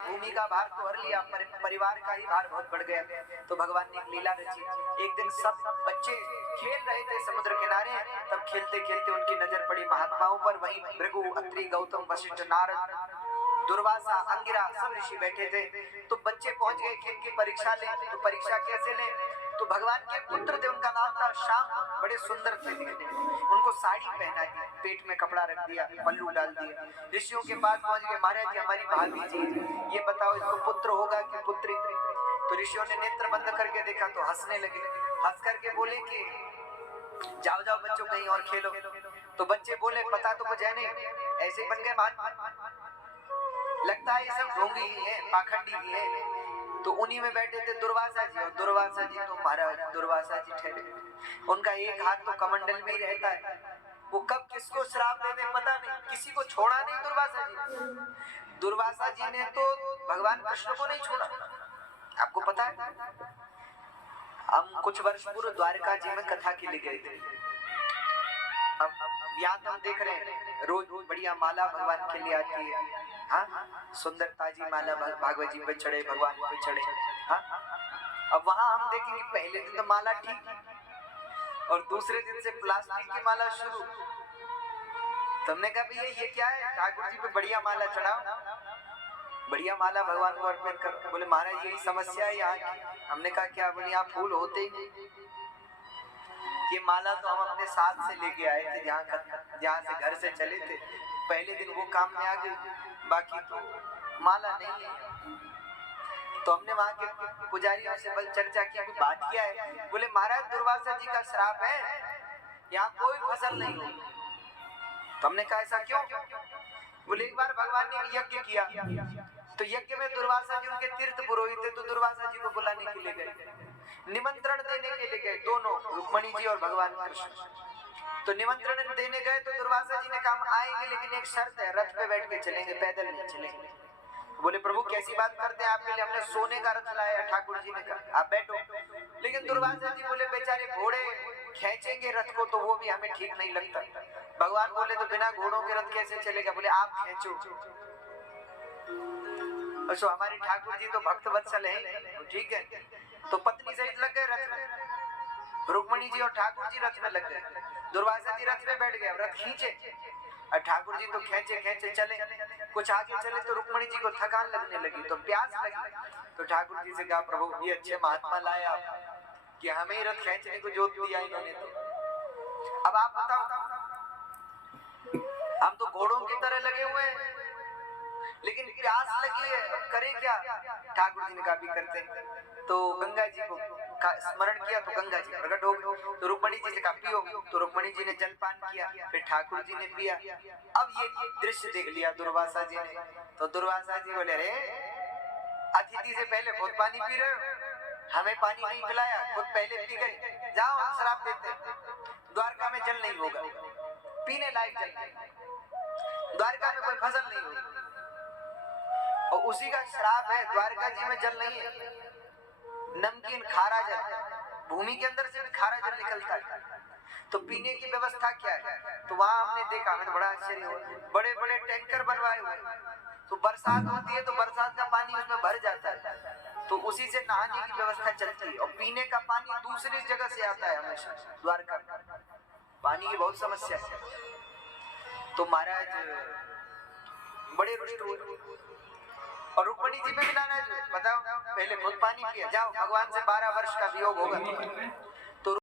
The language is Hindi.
भूमि का भार तो हर लिया, परिवार का ही भार बहुत बढ़ गया। तो भगवान ने एक लीला रची। एक दिन सब बच्चे खेल रहे थे समुद्र किनारे, तब खेलते खेलते उनकी नजर पड़ी महात्माओं पर। वहीं भृगु, अत्रि, गौतम, वशिष्ठ, नारद, दुर्वासा, अंगिरा सब ऋषि बैठे थे। तो बच्चे पहुंच गए खेल की परीक्षा ले। तो परीक्षा कैसे ले? तो भगवान के पुत्र थे, उनका नाम था श्याम, बड़े सुंदर थे दिखने में। उनको साड़ी पहना दी, पेट में कपड़ा रख दिया, पल्लू डाल दिया। ऋषियों के पास पहुंच गए, महाराज जी हमारी भाभी जी, ये बताओ इसको पुत्र होगा कि पुत्री? तो ऋषियों ने नेत्र बंद करके देखा तो हंसने लगे। हंस करके बोले कि जाओ जाओ बच्चों कहीं और खेलो। तो बच्चे बोले पता तो कुछ है नहीं, ऐसे बन गए महात्मा, लगता है ये सब ढोंगी ही है, पाखंडी ही है। तो उन्हीं में बैठे थे दुर्वासा जी, और दुर्वासा जी तो महाराज दुर्वासा जी ठहरे। उनका एक हाथ तो कमंडल में ही रहता है, वो कब किसको श्राप दे दे पता नहीं, किसी को छोड़ा नहीं दुर्वासा जी। दुर्वासा जी ने तो भगवान कृष्ण को नहीं छोड़ा। आपको पता है, हम कुछ वर्ष पूर्व द्वारका जी में कथा के लिए गए थे। अब यहाँ तो हम देख रहे हैं रोज बढ़िया माला भगवान के लिए आती है, हाँ, सुंदर ताजी माला भागवत जी पे चढ़े, भगवान पे चढ़े, हाँ। अब वहां हम देखेंगे पहले दिन तो माला ठीक, और दूसरे दिन से प्लास्टिक की माला शुरू। तुमने कहा भैया ये क्या है? ठाकुर जी पे बढ़िया माला चढ़ाओ, बढ़िया माला भगवान को अर्पित करो। बोले महाराज यही समस्या है यहाँ की। हमने कहा क्या? बोले यहाँ फूल होते ही नहीं। ये माला तो हम अपने साथ से लेके आए थे, जहाँ से घर से चले थे, पहले दिन वो काम में आ गई, बाकी तो माला नहीं है। तो हमने वहां के पुजारियों से बल चर्चा की, कोई बात क्या है? बोले महाराज दुर्वासा जी का श्राप है, यहाँ कोई फसल नहीं होगी। तो हमने कहा ऐसा क्यों? बोले एक बार भगवान ने यज्ञ किया, तो यज्ञ में दुर्वासा जी उनके तीर्थ पुरोहित थे, तो दुर्वासा जी को बुलाने के लिए गए, निमंत्रण देने के लिए गए, दोनों रुक्मणी जी और भगवान कृष्ण। तो निमंत्रण देने गए तो दुर्वासा जी ने कहा आएंगे लेकिन एक शर्त है, रथ पे बैठ के चलेंगे, पैदल नहीं चलेंगे। बोले प्रभु कैसी बात करते हैं, आपके लिए हमने सोने का रथ लाया। ठाकुर जी ने कहा आप बैठो, लेकिन दुर्वासा जी बोले बेचारे घोड़े खींचेंगे रथ को तो वो भी हमें ठीक नहीं लगता। भगवान बोले तो बिना घोड़ों के रथ कैसे चलेगा? बोले आप खींचो। अच्छा हमारे ठाकुर जी तो भक्त वत्सल है, ठीक है। तो पत्नी सहित लग गए रथ में, रुक्मणी जी और ठाकुर जी रथ में लग गए। दुर्वासा जी रथ में बैठ गए, रथ खींचे, और ठाकुर जी तो खींचे खींचे चले। कुछ आगे चले तो रुक्मणी जी को थकान लगने लगी, तो प्यास लगी। तो ठाकुर जी से कहा प्रभु ये अच्छे महात्मा लाए आप कि हमें ही रथ खींचने को जोत दिया इन्होंने। तो अब आप बताओ, हम तो घोड़ों की तरह लगे हुए हैं, लेकिन प्यास लगी है, अब करें क्या? ठाकुर जी ने कहा भी करते हैं। तो गंगा जी को स्मरण किया, तो गंगा जी प्रकट हो गई। तो रुक्मणी जी से कहा पियो, तो रुक्मणी जी ने जलपान किया, फिर ठाकुर जी ने पिया। अब ये दृश्य देख लिया दुर्वासा जी ने। तो दुर्वासा जी बोले अरे अतिथि से पहले खुद पानी पी रहे हो, हमें पानी नहीं पिलाया, खुद पहले पी गए, जाओ हम श्राप देते, द्वारका में जल नहीं होगा, पीने लायक जल नहीं, द्वारका में कोई फसल नहीं होगी। और उसी का श्राप है, द्वारका जी में जल नहीं है, नमकीन खारा जल, भूमि के अंदर से भी खारा जल निकलता है। तो पीने की व्यवस्था क्या है? तो वहां हमने देखा, हमें तो बड़ा आश्चर्य हुआ, बड़े बड़े टैंकर बनवाए हुए। तो बरसात होती है तो बरसात का पानी उसमें भर जाता है, तो उसी से नहाने की व्यवस्था चलती है। और पीने का पानी दूसरी जगह से आता है, हमेशा द्वारका पानी की बहुत समस्या है। तो महाराज बड़े रुष्ट हुए, और रुक्मणी जी पे भी नाराज हुए, बताओ पहले खुद पानी पिया, जाओ भगवान से 12 वर्ष का वियोग होगा।